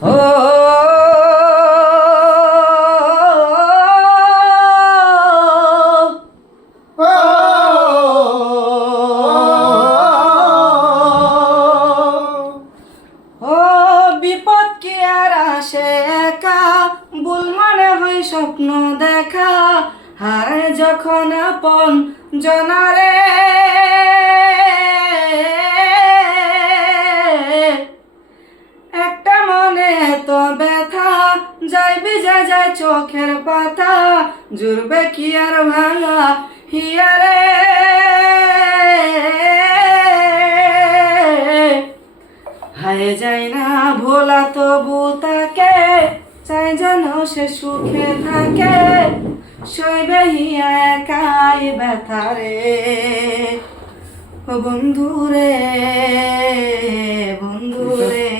ও ও বিপদ কি আর আসে একা, ভুল মানে হয় স্বপ্ন দেখা, হারায় যখন আপন জনারে একটা মনে এত ব্যথা, যাই ভিজা যায় চোখের পাতা, জুড়বে কি আর ভাঙা হিয়ারে। হায় যায় না ভোলা তবু তাকে, চাই যেন সে সুখে থাকে, সইবে হিয়া একাই ব্যথা রে। ও বন্ধু রে, বন্ধু রে।